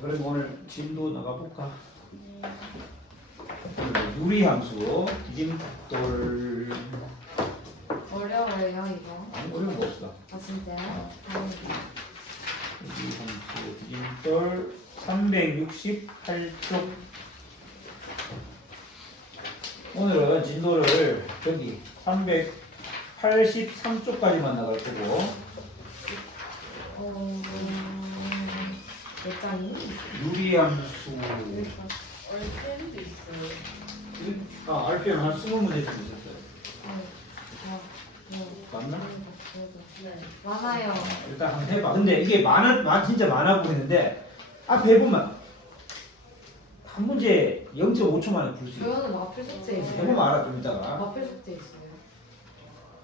그럼 오늘 진도 나가볼까? 유리함수 디딤돌 어려워요 이거. 아니 어려운 거 없어. 아 진짜요? 다행이다. 유리함수 디딤돌 368쪽. 오늘은 진도를 여기 383쪽까지만 나갈 거고 몇 장이? 유리함수 얼펜도 있어요. RPM 한 20문제 정도 있었어요. 맞나? 네. 많아요. 일단 한번 해봐. 근데 이게 진짜 많아 보이는데 앞에 해보면 한 문제 0.5초 만에 풀 수 있어. 저는 마필 숙제 있어요. 해보면 알아 좀 이따가. 마필 숙제 있어요.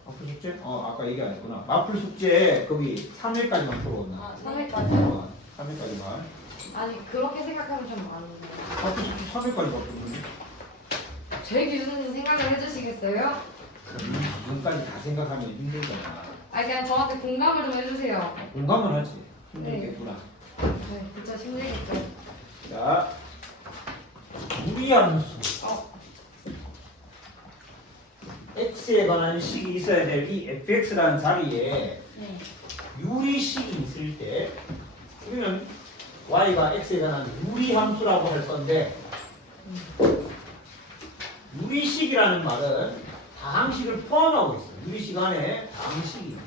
마플 숙제? 아까 얘기 안 했구나. 마플 숙제 거기 3회까지만 풀어왔나? 아, 3회까지. 3회까지만. 아니 그렇게 생각하면 좀 많은데. 마플 숙제 3회까지 풀었는데. 제 기준으로 생각을 해주시겠어요? 눈까지 다 생각하면 힘들잖아. 아니 그냥 저한테 공감을 좀 해주세요. 공감은 하지. 힘들겠구나. 네, 진짜 힘들겠죠. 자, 무리함수. x에 관한 식이 있어야 될 이 fx라는 자리에 네. 유리식이 있을 때 우리는 y가 x에 관한 유리함수라고 할 건데 유리식이라는 말은 다항식을 포함하고 있어요. 유리식 안에 다항식이 있어요.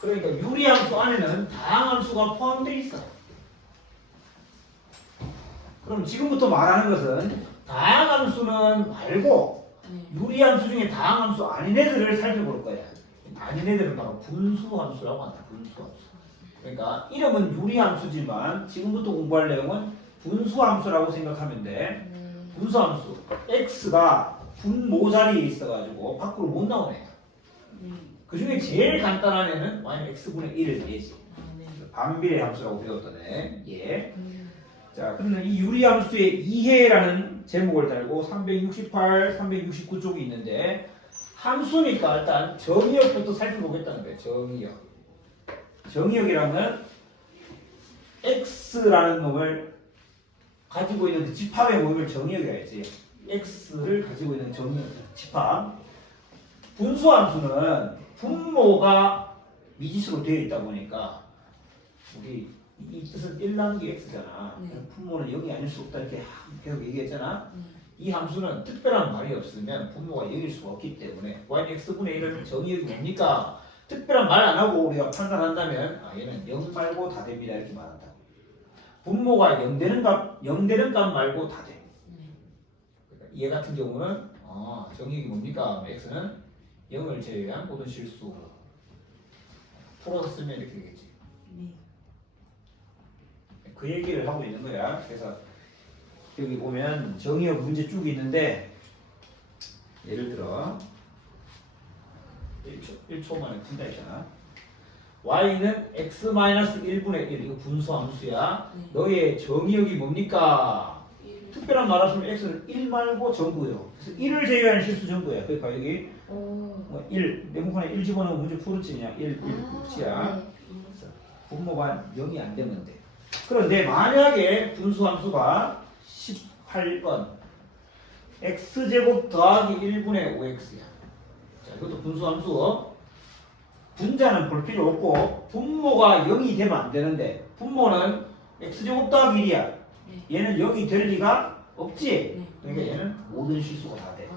그러니까 유리함수 안에는 다항함수가 포함되어 있어요. 그럼 지금부터 말하는 것은 다항함수는 말고 유리함수 중에 다항함수 아닌 애들을 살펴볼 거야. 아닌 애들은 바로 분수함수라고 한다. 분수함수. 그러니까 이름은 유리함수지만 지금부터 공부할 내용은 분수함수라고 생각하면 돼. 분수함수 x가 분모 자리에 있어가지고 밖으로 못 나오네. 그 중에 제일 간단한 애는 y는 x분의 1을 내지. 반비례 함수라고 배웠던 애. 예. 자, 그러면 이 유리함수의 이해라는 제목을 달고 368, 369쪽이 있는데 함수니까 일단 정의역부터 살펴보겠다는 거예요. 정의역. 정의역이라면 x라는 놈을 가지고 있는 집합의 모임을 정의역이라 했지. x를 가지고 있는 집합. 분수함수는 분모가 미지수로 되어 있다 보니까 우리 이 뜻은 1나누기 x잖아. 분모는 0이 아닐 수 없다 이렇게 계속 얘기했잖아. 이 함수는 특별한 말이 없으면 분모가 0일 수가 없기 때문에 y는 x분의 1은 정의역이 뭡니까? 특별한 말 안 하고 우리가 판단한다면 얘는 0 말고 다 됩니다 이렇게 말한다. 분모가 0 되는 값 말고 다 돼. 그러니까 얘 같은 경우는 정의역이 뭡니까? x는 0을 제외한 모든 실수. 풀어서 쓰면 이렇게 되겠지. 그 얘기를 하고 있는 거야. 그래서 여기 보면 정의역 문제 쭉 있는데 예를 들어 1초 만에 푼다 했잖아. y는 x-1분의 1 이거 분수함수야. 너의 정의역이 뭡니까? 특별한 말 없으면 x는 1 말고 전부예요. 그래서 1을 제외한 실수 전부야. 그러니까 여기 1 네모칸에 1 집어넣으면 문제 풀었지 그냥 1 끝이야. 분모가 0이 안 되면 돼. 그런데 만약에 분수함수가 18번 x제곱 더하기 1분의 5x야. 자, 이것도 분수함수. 분자는 볼 필요 없고 분모가 0이 되면 안 되는데 분모는 x제곱 더하기 1이야. 얘는 0이 될 리가 없지. 그러니까 얘는 모든 실수가 다 돼.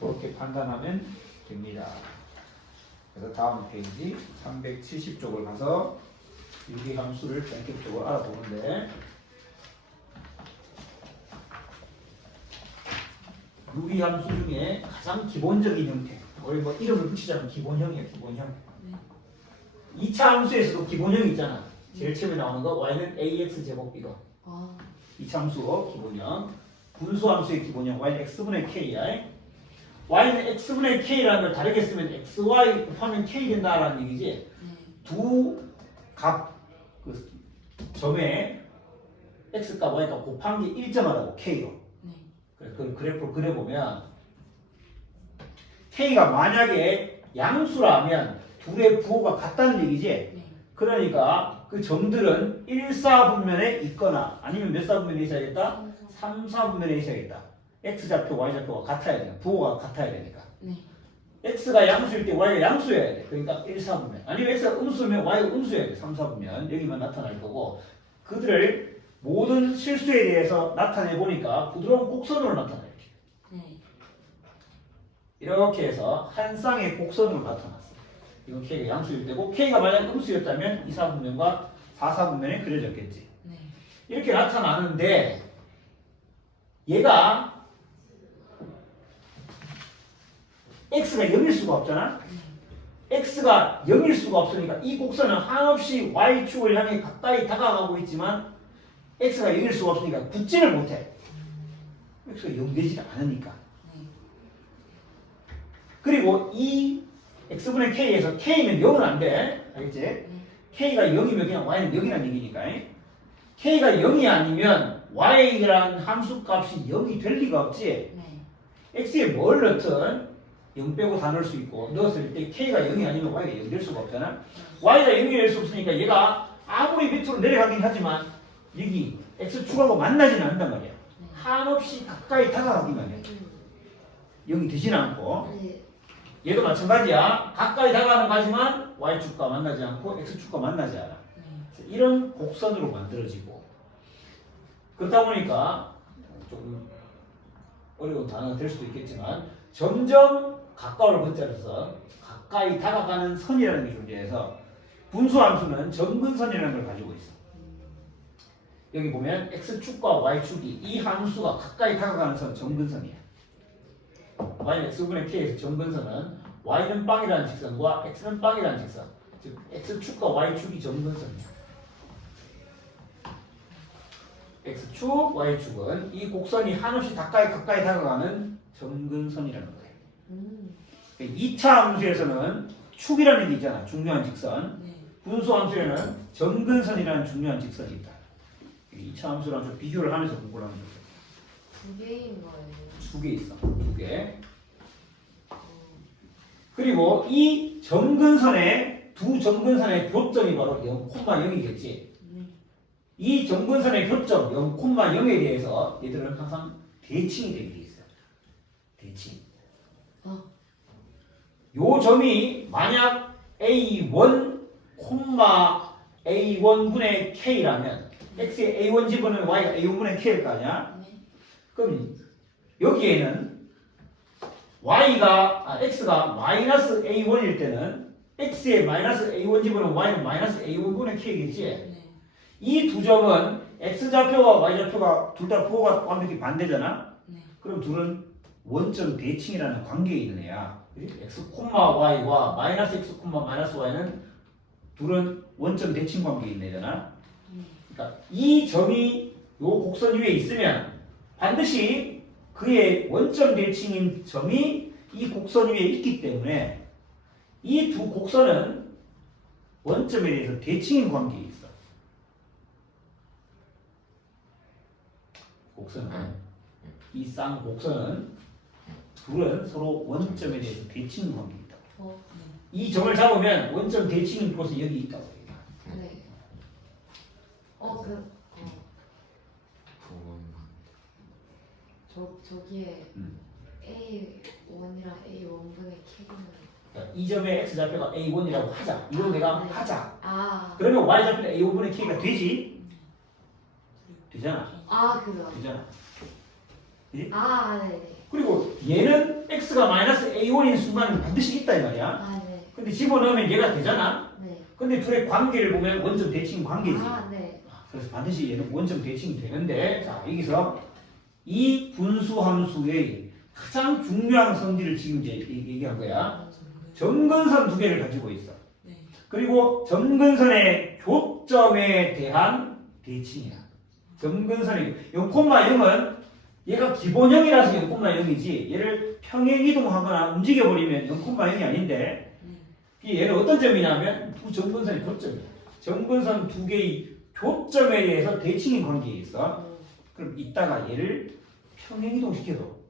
그렇게 판단하면 됩니다. 그래서 다음 페이지 370쪽을 가서 유리함수를 본격적으로 알아보는데 유리함수 중에 가장 기본적인 형태 우리 뭐 이름을 붙이자면 기본형이에요. 기본형. 2차 함수에서도 기본형이 있잖아. 제일 처음에 나오는 거 y는 ax 제곱 이거 2차 함수 기본형. 분수함수의 기본형 y는 x분의 k야. y는 x분의 k라는 걸 다르게 쓰면 xy 곱하면 k 된다라는 얘기지. 두 값 그 점에 x값 y값 곱한 게 일정하다고 k로. 그래서 그 그래프를 그려보면 k가 만약에 양수라면 둘의 부호가 같다는 얘기지. 네. 그러니까 그 점들은 1, 4분면에 있거나 아니면 몇 사분면에 있어야겠다? 3, 4분면에 있어야겠다. x좌표, y좌표가 같아야 돼. 부호가 같아야 되니까. 네. x가 양수일 때 y가 양수여야 돼. 그러니까 1, 4분면. 아니면 x가 음수면 y가 음수여야 돼. 3, 4분면. 여기만 나타날 거고. 그들을 모든 실수에 대해서 나타내 보니까 부드러운 곡선으로 나타나요. 네. 이렇게 해서 한 쌍의 곡선으로 나타났어. 이건 k가 양수일 때고 k가 만약 음수였다면 2, 4분면과 4, 4분면에 그려졌겠지. 네. 이렇게 나타나는데 얘가 x가 0일 수가 없잖아. x가 0일 수가 없으니까 이 곡선은 한없이 y축을 향해 가까이 다가가고 있지만 x가 0일 수가 없으니까 붙지를 못해. x가 0 되지가 않으니까. 네. 그리고 이 x분의 k에서 k면 0은 안 돼. 알겠지? k가 0이면 그냥 y는 0이라는 얘기니까. k가 0이 아니면 y란 함수 값이 0이 될 리가 없지. 네. x에 뭘 넣든 0 빼고 다 넣을 수 있고 넣었을 때 k가 0이 아니면 y가 0 될 수가 없잖아. y가 0이 될 수 없으니까 얘가 아무리 밑으로 내려가긴 하지만 여기 x축하고 만나지는 않는단 말이야. 한없이 가까이 다가가기만 해. 0이 되지는 않고 네. 얘도 마찬가지야. 가까이 다가가는 거지만 y축과 만나지 않고 x축과 만나지 않아. 그래서 이런 곡선으로 만들어지고 그렇다 보니까 좀 어려운 단어가 될 수도 있겠지만 점점 가까울 번째로서 가까이 다가가는 선이라는 게 존재해서 분수함수는 점근선이라는 걸 가지고 있어. 여기 보면 x축과 y축이 이 함수가 가까이 다가가는 선 점근선이야. y는 x분의 k에서 점근선은 y는 빵이라는 직선과 x는 빵이라는 직선, 즉 x축과 y축이 점근선이야. x축, y축은 이 곡선이 한없이 가까이 다가가는 점근선이라는 거예요. 2차 함수에서는 축이라는 게 있잖아. 중요한 직선. 네. 분수 함수에는 점근선이라는 중요한 직선이 있다. 2차 함수랑 좀 비교를 하면서 공부를 하면 좋겠어. 두 개인 거예요. 두 개 있어. 두 개. 그리고 이 점근선의 두 점근선의 교점이 바로 0,0이겠지. 네. 이 점근선의 교점 0,0에 대해서 얘들은 항상 대칭이 되게 돼 있어요. 대칭. 요 점이 만약 A1, A1분의 K라면 X에 A1 집어넣으면 Y가 A1분의 K일 거 아니야? 네. 그럼 여기에는 X가 마이너스 A1일 때는 X에 마이너스 A1 집어넣으면 Y는 마이너스 A1분의 K겠지? 네. 이 두 점은 X좌표와 Y좌표가 둘 다 부호가 완벽히 반대잖아? 네. 그럼 둘은 원점 대칭이라는 관계에 있는 애야. x, y와 마이너스 x, 마이너스 y는 둘은 원점 대칭 관계에 있는 애잖아. 그러니까 이 점이 요 곡선 위에 있으면 반드시 그의 원점 대칭인 점이 이 곡선 위에 있기 때문에 이 두 곡선은 원점에 대해서 대칭인 관계에 있어. 곡선은 이 쌍곡선은 둘은 서로 원점에 대해서 대칭 관계에 있다. 네. 이 점을 잡으면 원점 대칭인 곳이 여기 있다고 해요. 네. 저기에 A1이랑 A1분의 K는 그러니까 이 점의 x좌표가 a1이라고 하자. 이거 내가 네. 하자. 아, 그러면 y좌표는 a5분의 k가 되지? 되잖아. 그죠. 되잖아. 네네. 그리고 얘는 x가 마이너스 a1인 순간은 반드시 있다 이 말이야. 네. 근데 집어넣으면 얘가 되잖아. 네. 근데 둘의 관계를 보면 원점 대칭 관계지. 네. 그래서 반드시 얘는 원점 대칭이 되는데, 자 여기서 이 분수 함수의 가장 중요한 성질을 지금 이제 얘기한 거야. 점근선 두 개를 가지고 있어. 네. 그리고 점근선의 교점에 대한 대칭이야. 점근선의 0,0은 얘가 기본형이라서 0,0이지 얘를 평행 이동하거나 움직여버리면 0,0이 아닌데 얘는 어떤 점이냐면 두 점근선의 교점이야. 점근선 두 개의 교점에 대해서 대칭인 관계에 있어. 그럼 이따가 얘를 평행 이동시켜도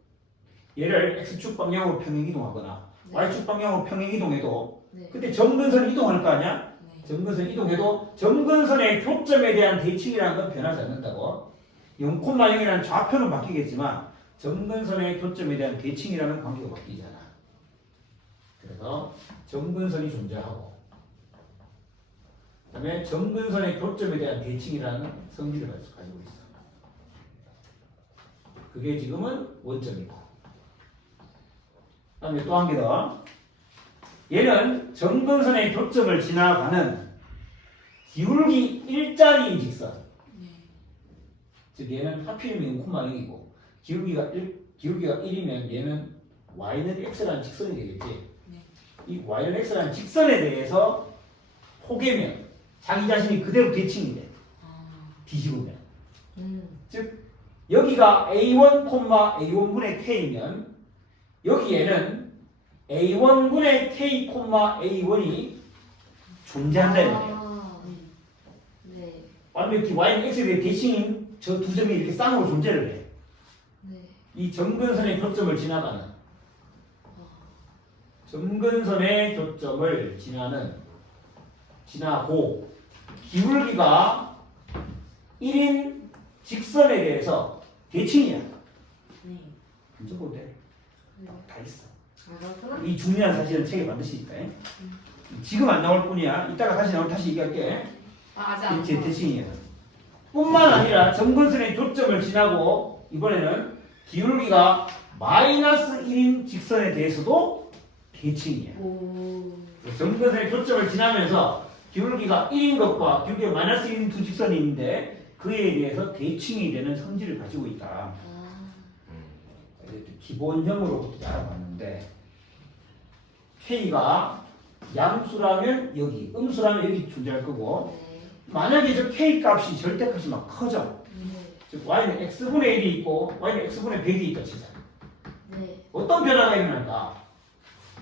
얘를 x축 방향으로 평행 이동하거나 y축 방향으로 평행 이동해도 네. 그때 점근선 이동할 거 아니야? 네. 점근선 이동해도 점근선의 교점에 대한 대칭이라는 건 변하지 않는다고. 0,0이라는 좌표는 바뀌겠지만 점근선의 교점에 대한 대칭이라는 관계가 바뀌잖아. 그래서 점근선이 존재하고 그다음에 점근선의 교점에 대한 대칭이라는 성질을 가지고 있어. 그게 지금은 원점이고. 그다음에 또 한 개 더. 얘는 점근선의 교점을 지나가는 기울기 일자리인 직선. 네. 즉 얘는 하필이면 0,0이고 기울기가 1이면 얘는 y는 x라는 직선이 되겠지. 네. 이 y는 x라는 직선에 대해서 포개면 자기 자신이 그대로 대칭이 돼. 아. 뒤집으면. 음. 즉 여기가 a1, a1분의 k면 여기에는 a1분의 k, a1이 존재한다 이 말이야. 네. 완벽히 y는 x에 대해 대칭인 저 두 점이 이렇게 쌍으로 존재를 해. 네. 이 점근선의 교점을 지나가는 점근선의 교점을 지나고 기울기가 1인 직선에 대해서 대칭이야. 네. 적어도 돼. 네. 다 있어. 아, 그렇구나. 이 중요한 사실은 책에 반드시 있다. 지금 안 나올 뿐이야. 이따가 다시 나오면 다시 얘기할게. 아, 아직 안 제 나와. 대칭이야. 뿐만 아니라 점근선의 교점을 지나고 이번에는 기울기가 마이너스 1인 직선에 대해서도 대칭이야. 오. 점근선의 교점을 지나면서 기울기가 1인 것과 기울기가 마이너스 1인 두 직선이 있는데 그에 대해서 대칭이 되는 성질을 가지고 있다. 아. 기본형으로부터 알아봤는데 K가 양수라면 여기, 음수라면 여기 존재할 거고 네. 만약에 저 K 값이 절대값이 막 커져. 네. 즉 y는 x분의 1이 있고 y는 x분의 100이 있다 치자. 네. 어떤 변화가 일어날까?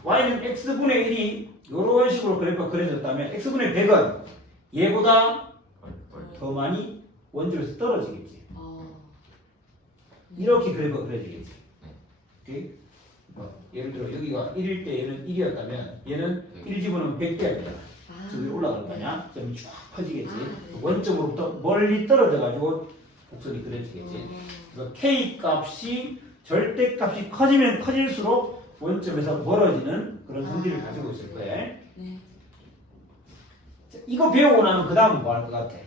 y는 x분의 1이 이런 식으로 그래프가 그려졌다면 x분의 100은 얘보다 더 많이 원주에서 떨어지겠지. 이렇게 그래프가 그려지겠지. 오케이? 예를 들어 여기가 1일 때 얘는 1이었다면 얘는 1 집어넣으면 100 돼야 되잖아. 아. 저기 올라갈 거 아니야? 점이 쫙 커지겠지. 아, 네. 원점으로부터 멀리 떨어져가지고 곡선이 그려지겠지. 그래서 K 값이 절대값이 커지면 커질수록 원점에서 멀어지는 그런 성질을 가지고 있을 거야. 네. 자, 이거 배우고 나면 그 다음은 뭐 할 것 같아? 전혀.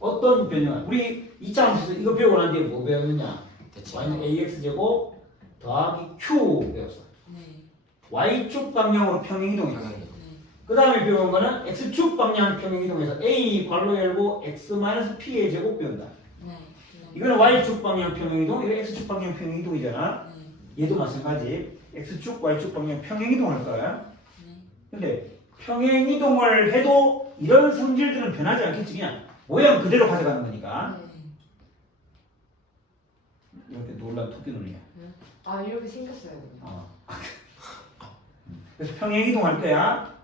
어떤 변형? 우리 2차 함수에서 이거 배우고 난 뒤에 뭐 배웠느냐? y는 ax제곱 더하기 q 배웠어. 네. y축 방향으로 평행 이동했어. 네. 그 다음에 배운 거는 x축 방향 평행 이동해서 a 괄호 열고 x-p의 제곱 배운다. 네. 이거는 y축 방향 평행 이동, 이거 x축 방향 평행 이동이잖아. 네. 얘도 마찬가지. x축, y축 방향 평행 이동할 거야. 네. 근데 평행 이동을 해도 이런 성질들은 변하지 않겠지. 그냥 모양 그대로 가져가는 거니까. 이렇게 놀란 토끼 눈이야. 아, 이렇게 생겼어요. 그래서 평행 이동할 거야.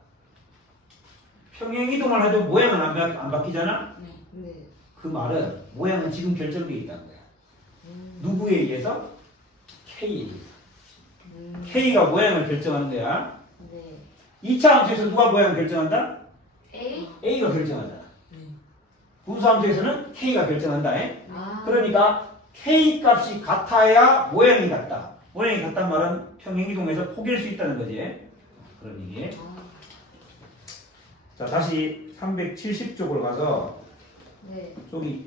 평행 이동을 해도 모양은 안 바뀌잖아. 네. 네. 그 말은 모양은 지금 결정되어 있다는 거야. 음. 누구에 의해서? K에 의해서. 음. K가 모양을 결정하는 거야. 네. 2차 함수에서 누가 모양을 결정한다? A? A가 결정하잖아. 네. 분수 함수에서는 K가 결정한다. 아. 그러니까 K 값이 같아야 모양이 같다. 모양이 같단 말은 평행 이동해서 포기할 수 있다는 거지. 그런 얘기. 아. 자, 다시 370쪽으로 가서 네. 저기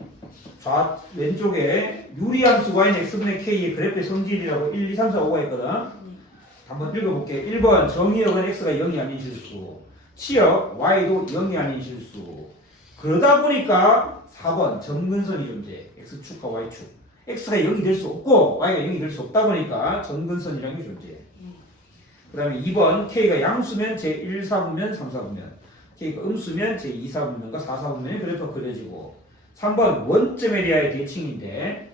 왼쪽에 유리함수 y는 x분의 k의 그래프의 성질이라고 1, 2, 3, 4, 5가 있거든. 한번 읽어볼게. 1번 정의역은 x가 0이 아닌 실수. 치역 y도 0이 아닌 실수. 그러다 보니까 4번 점근선이 존재해. x축과 y축. x가 0이 될 수 없고 y가 0이 될 수 없다 보니까 점근선이라는 게 존재해. 그 다음에 2번 k가 양수면 제1, 4분면, 3, 4분면. k가 음수면 제2, 4분면과 4, 4분면이 그래프가 그려지고 3번 원점에 대하여 대칭인데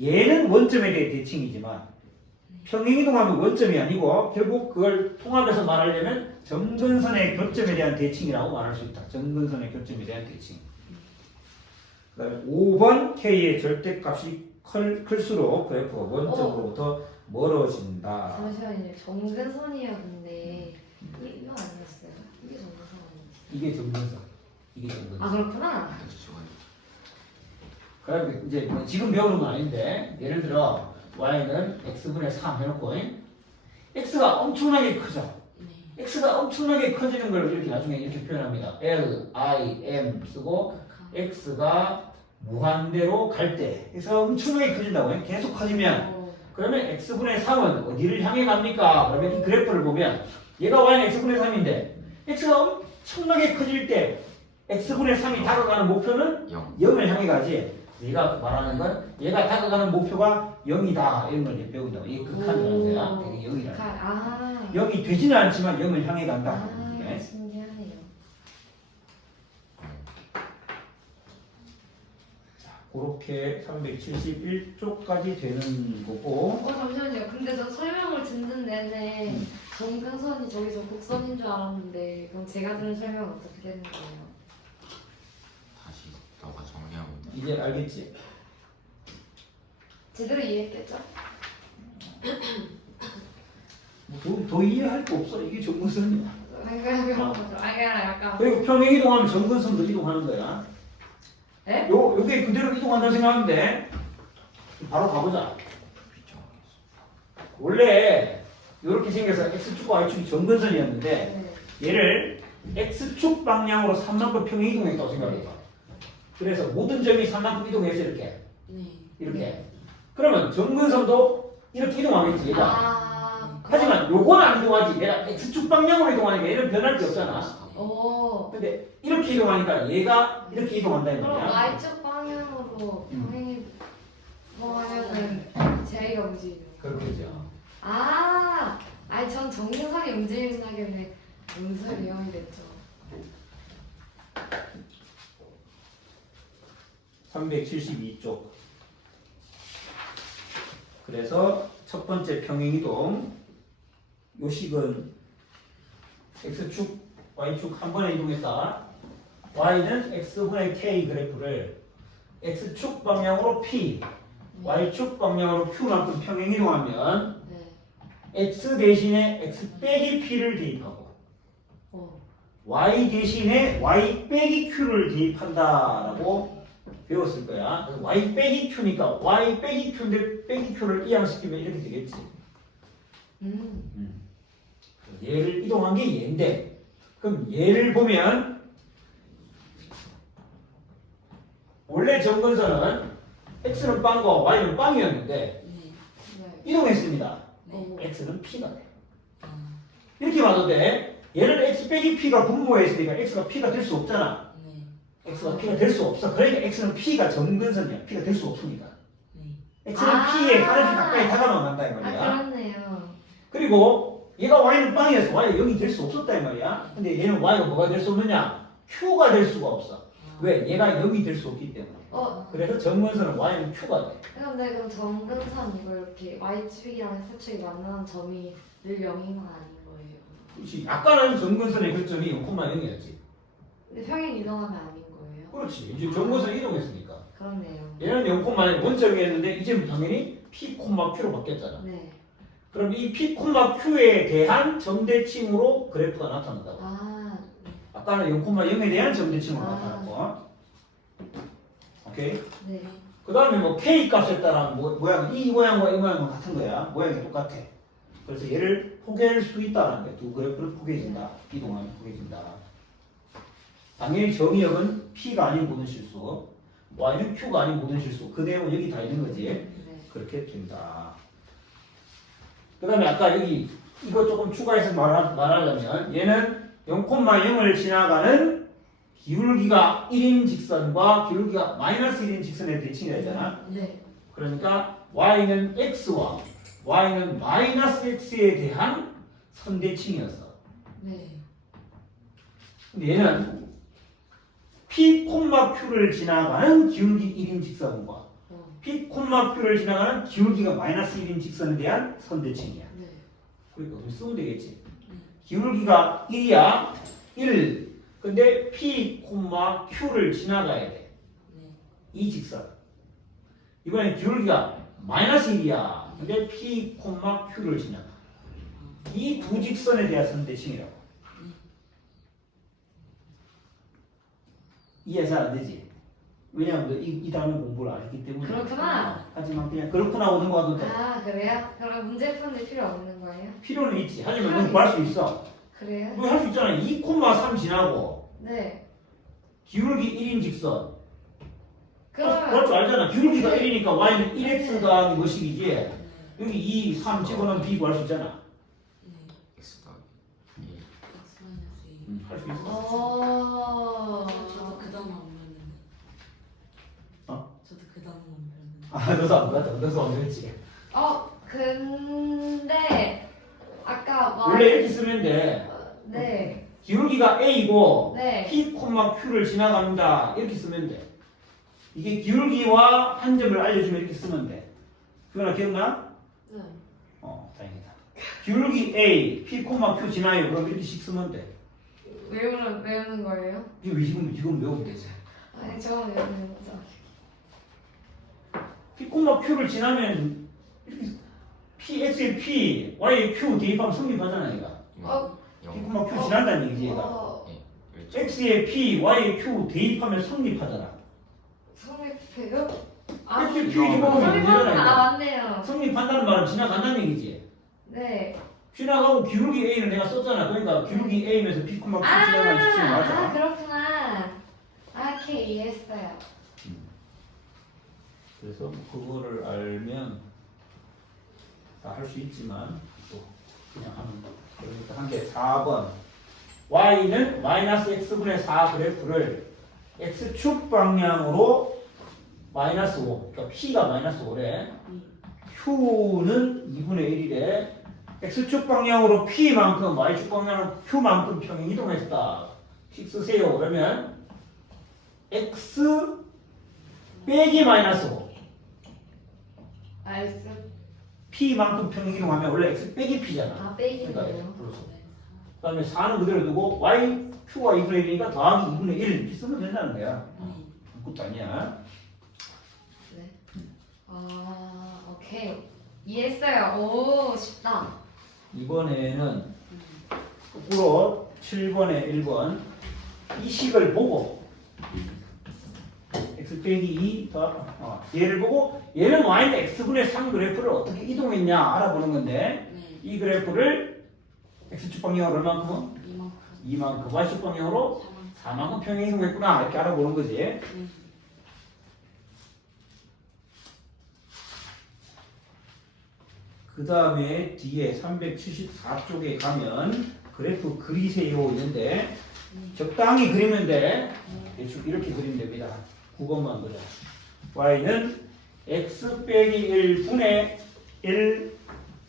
얘는 원점에 대해 대칭이지만 평행이동하면 원점이 아니고 결국 그걸 통합해서 말하려면 점근선의 교점에 대한 대칭이라고 말할 수 있다. 점근선의 교점에 대한 대칭. 그 다음에 5번 k의 절대값이 클수록 그래프가 원점으로부터 멀어진다. 잠시만요. 정근선이었는데 이거 아니었어요? 이게 정근선 아니었어요? 이게 정근선. 이게 정근선. 아 그렇구나. 그럼 이제 뭐 지금 배우는 건 아닌데 예를 들어 y는 x분의 3 해놓고 x가 엄청나게 크죠. 네. x가 엄청나게 커지는 걸 이렇게 나중에 이렇게 표현합니다. L, I, M 쓰고 x가 무한대로 갈 때 x가 엄청나게 커진다고요. 계속 커지면 어, 그러면 x분의 3은 어디를 향해 갑니까? 그러면 이 그래프를 보면 얘가 y는 x분의 3인데 x가 엄청나게 커질 때 x분의 3이 다가가는 목표는 0을 향해 가지. 얘가 말하는 건 얘가 다가가는 목표가 0이다 이런 걸 이제 배운다고. 이게 극한이라는 거야. 이게 0이라는 거야. 아, 0이 되지는 않지만 0을 향해 간다. 아 네. 신기하네요. 그렇게 371쪽까지 되는 거고. 잠시만요. 근데 저 설명을 듣는 내내 정근선이 저기서 곡선인 줄 알았는데 그럼 제가 들은 설명은 어떻게 되는 거예요? 다시 너가 정리하고 있다. 이제 알겠지? 제대로 이해했겠죠? 더 이해할 거 없어. 이게 정근선이야. 그런 거죠. 아 그냥 약간 그리고 평행 이동하면 정근선도 이동하는 거야. 에? 요게 그대로 이동한다고 생각하면 돼. 바로 가보자. 원래 이렇게 생겨서 x축과 y축이 정근선이었는데 네. 얘를 x축 방향으로 3만큼 평행 이동했다고 생각해봐. 그래서 모든 점이 3만큼 이동해서 이렇게 네. 이렇게. 그러면 정근선도 이렇게 이동하겠지 얘가. 아 하지만 요건 안 이동하지. 얘가 x축 방향으로 이동하니까 얘는 변할 게 없잖아. 오. 근데 이렇게 이동하니까 얘가 이렇게 이동한다 이 그럼 말이야. Y축 방향으로 평행이 음. 하면은 제가 움직이는 그렇겠죠. 아, 아니 전 정근선이 움직이는다길래 문서 위험이 됐죠. 372쪽. 그래서 첫 번째 평행이동 요식은 x축, y축 한 번에 이동했다. y는 x분의 k 그래프를 x축 방향으로 p, y축 방향으로 q만큼 평행 이동하면 네. x 대신에 x 빼기 p를 대입하고 어. y 대신에 y 빼기 q를 대입한다라고 배웠을 거야. 그래서 y 빼기 q니까 y 빼기 q인데 빼기 q를 이항시키면 이렇게 되겠지. 얘를 이동한 게 얘인데 그럼 얘를 보면 원래 정근선은 x는 빵과 y는 빵이었는데 네. 네. 이동했습니다. 네. x는 p가 돼. 아, 이렇게 봐도 돼. 얘는 x 빼기 p가 분모에 있으니까 x가 p가 될 수 없잖아. 네. x가 p가 될 수 없어. 그러니까 x는 p가 정근선이야. p가 될 수 없으니까. 네. x는 아. p에 하나씩 가까이 다가만 간다 이 아 말이야. 그렇네요. 그리고 얘가 y는 빵이었어. y가 0이 될 수 없었다 이 말이야. 근데 얘는 y가 뭐가 될 수 없느냐? q가 될 수가 없어. 왜? 얘가 0이 될 수 없기 때문에. 그래서 정근선은 y는 q가 돼. 근데 그럼 정근선 이거 이렇게 Y축이랑 X축이 만나는 점이 늘 0인 건 아닌 거예요. 그렇지. 아까는 정근선의 교점이 0,0이었지. 근데 평행 이동하면 아닌 거예요. 그렇지. 이제 정근선 이동했으니까. 그렇네요. 얘는 0,0의 원점이었는데 이제는 당연히 p, q로 바뀌었잖아. 네. 그럼 이 p, q에 대한 점대칭으로 그래프가 나타난다고. 아, 아까는 0,0에 대한 점대칭으로 아. 나타났고. 오케이. 네. 그 다음에 뭐 k 값에 따라 모양, 이 모양과 이 모양은 같은 거야. 모양이 똑같아. 그래서 얘를 포개할 수 있다는 거야. 두 그래프를 포개진다. 이동하면 포개진다. 당연히 정의역은 p가 아닌 모든 실수, y는 q가 아닌 모든 실수. 그 내용은 여기 다 있는 거지. 네. 그렇게 된다. 그 다음에 아까 여기 이거 조금 추가해서 말하자면 얘는 0,0을 지나가는 기울기가 1인 직선과 기울기가 마이너스 1인 직선의 대칭이라 했잖아. 네. 그러니까 y는 x와 y는 마이너스 x에 대한 선대칭이었어. 네. 근데 얘는 p, q를 지나가는 기울기 1인 직선과 어. p, q를 지나가는 기울기가 마이너스 1인 직선에 대한 선대칭이야. 네. 그러니까 우리 쓰면 되겠지. 기울기가 1이야. 1. 근데 p, q를 지나가야 돼. 네. 이 직선. 이번엔 기울기가 마이너스 1이야. 근데 P, Q를 지나가. 이 두 직선에 대한 대칭이라고. 이해 잘 안 되지? 왜냐면 너 이 단어 공부를 안 했기 때문에. 그렇구나. 하지만 그냥 그렇구나 오는 거 와도 돼. 아 그래요? 그럼 문제 푸는데 필요 없는 거예요? 필요는 있지. 하지만 넌 구할 수 있어. 그래요? 너 할 수 있잖아. 2,3 지나고 네. 기울기 1인 직선. 그러면 그럴 줄 알잖아. 기울기가 1이니까 y는 1x 더하기 뭐식이지? 여기 2, 3 집어넣으면 b 구할 수 있잖아. 네. X 더하기 1. X 마이너스 1. 할 수 있어. 저도 그 단어 안 배웠는데. 어? 저도 그 단어 안 배웠는데. 아, 너도 안 봤다. 너도 안 했지. 근데 아까 원래 이렇게 쓰면 돼. 네. 기울기가 a이고 네. p, q를 지나갑니다. 이렇게 쓰면 돼. 이게 기울기와 한 점을 알려주면 이렇게 쓰면 돼. 그거나 기억나? 네. 다행이다. 기울기 a, p, q 지나요. 그럼 이렇게씩 쓰면 돼. 외우는 거예요? 이거 지금 외우면 되지. 아니 저는 외우는 거죠. p, q를 지나면 이렇게 p, x에 p, y에 q 대입하면 성립하잖아, 얘가. p, q 지난다는 얘기지, 얘가. x에 p, y에 q 대입하면 성립하잖아. 성립해요? x에 p 집어넣으면 성립하는 되잖아. 맞네요. 성립한다는 말은 지나간다는 얘기지. 네. 지나가고 기울기 a는 내가 썼잖아. 그러니까 기울기 a면서 p, q 지나가는 직선이 맞아. 그렇구나. 오케이 이해했어요. 그래서 뭐 그거를 알면 다 할 수 있지만 또 그냥 하는 거. 그러니까 한 개 4번 y는 마이너스 x분의 4 그래프를 x축 방향으로 마이너스 5 그러니까 p가 마이너스 5래 q는 2분의 1이래 x축 방향으로 p만큼 y축 방향으로 q만큼 평행 이동했다 식 쓰세요. 그러면 x 빼기 마이너스 5 알겠어. p만큼 평행 이동하면 원래 x 빼기 p잖아. 아 빼기네요. 그러니까 그 다음에 4는 그대로 두고 y, q가 2분의 1이니까 더하기 2분의 1 이렇게 쓰면 된다는 거야. 아무것도 아니야. 네. 오케이 이해했어요. 오 쉽다. 이번에는 거꾸로 7번에 1번 이 식을 보고 x 빼기 2 얘를 보고 얘는 y는 x분의 3 그래프를 어떻게 이동했냐 알아보는 건데 이 그래프를 x축 방향으로 얼만큼은? 이만큼. 2만큼 y축 방향으로 4만큼 평행 이동했구나 이렇게 알아보는 거지. 그 다음에 뒤에 374쪽에 가면 그래프 그리세요 있는데 적당히 그리면 돼. 대충 이렇게 그리면 됩니다. 9번만 그려. y는 x 빼기 1분의 1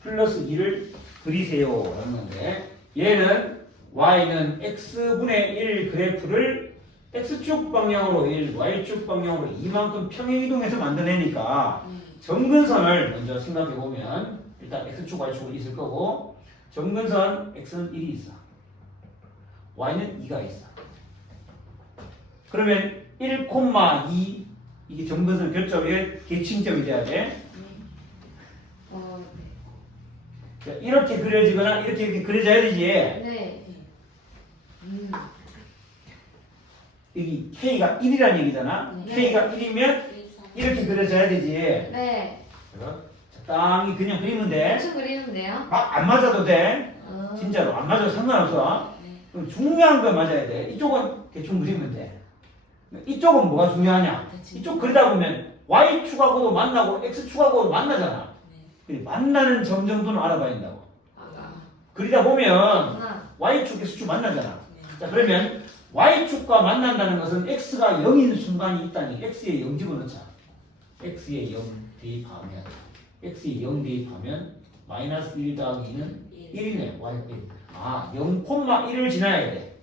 플러스 2를 그리세요 라는 건데 얘는 y는 x분의 1 그래프를 x축 방향으로 1, y축 방향으로 2만큼 평행 이동해서 만들어내니까 점근선을 먼저 생각해 보면 일단 x축, y축은 있을 거고 점근선 x는 1이 있어. y는 2가 있어. 그러면 1,2 이게 점근선 교점의 대칭점이 돼야 돼. 이렇게 그려지거나 이렇게 그려져야 되지. 네. 여기 k가 1이라는 얘기잖아. 네. k가 1이면 이렇게 그려져야 되지. 네. 그래서 적당히 그냥 그리면 돼. 대충 그리면 돼요? 안 맞아도 돼. 어. 진짜로 안 맞아도 상관없어. 그럼 중요한 거 맞아야 돼. 이쪽은 대충 그리면 돼. 이쪽은 뭐가 중요하냐? 이쪽 그리다 보면 y축하고도 만나고 x축하고도 만나잖아. 만나는 점 정도는 알아봐야 된다고. 그리다 보면 y축, x축 만나잖아. 자 그러면 y축과 만난다는 것은 x가 0인 순간이 있다니 x에 0 집어넣자. x에 0 대입하면 x에 0 대입하면 마이너스 1 더하기 2는 1이네. y 1. 0,1을 지나야 돼.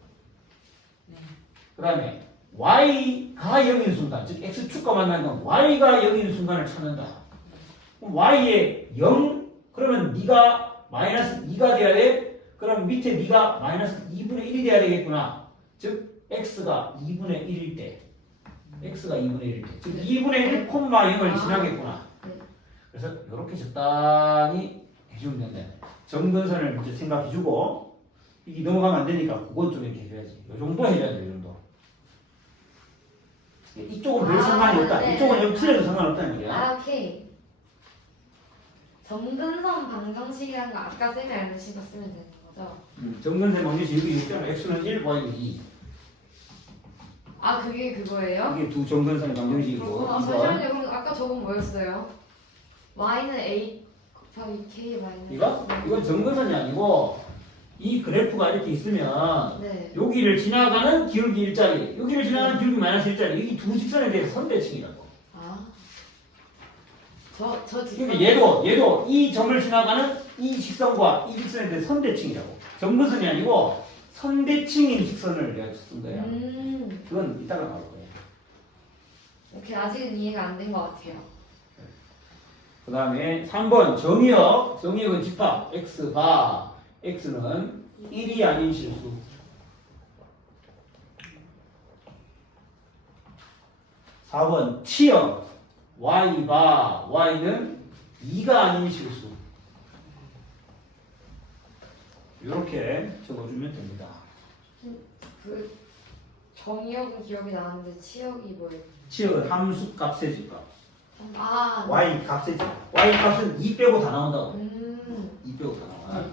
그 다음에 y가 0인 순간, 즉 x축과 만나는 건 y가 0인 순간을 찾는다. 그럼 y에 0, 그러면 네가 마이너스 2가 돼야 돼? 그럼 밑에 네가 마이너스 2분의 1이 돼야 되겠구나. 즉 x가 2분의 1일 때 x가 2분의 1일 때 즉 2분의 1, 0을 지나겠구나. 그래서 이렇게 적당히 해주면 된다. 점근선을 먼저 생각해주고 이게 넘어가면 안 되니까 그건 좀 이렇게 해줘야지. 이 정도 해줘야 돼. 이 정도. 이쪽은 별 상관이 없다. 네. 이쪽은 여기 틀려도 상관없다는 얘기야. 아 오케이. 점근선 방정식이라는 거 아까 쌤이 알려주신 거 쓰면 되는 거죠? 점근선 방정식 여기 있잖아. x는 1, y는 2. 아 그게 그거예요? 이게 두 점근선의 방정식이고 그렇구나. 이건 잠시만요. 그럼 아까 저건 뭐였어요? y는 a 곱하기 k 마이너스 이거? 이건 점근선이 아니고 이 그래프가 이렇게 있으면 네. 여기를 지나가는 기울기 일자리, 여기를 지나가는 기울기 마이너스 일자리, 이 두 직선에 대해서 선대칭이라고. 아. 저 그러니까 직선. 얘도 이 점을 지나가는 이 직선과 이 직선에 대해서 선대칭이라고. 점근선이 아니고 선대칭인 직선을 내가 쓴 거야. 그건 이따가 나올 거예요. 오케이 아직은 이해가 안 된 것 같아요. 그 다음에 3번 정의역. 정의역은 집합. x바. x는 1이 아닌 실수. (4번) 치역. y바. y는 2가 아닌 실수. 이렇게 적어주면 됩니다. 그 정의역은 기억이 나는데 치역이 뭐예요? 치역은 함수 값의 집합. 아. y 값의 집합. y 값은 2 빼고 다 나온다고. 2 빼고 다 나와.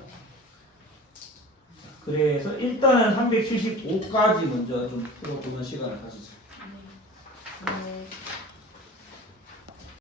그래서 일단은 375까지 먼저 좀 풀어보는 시간을 가지자.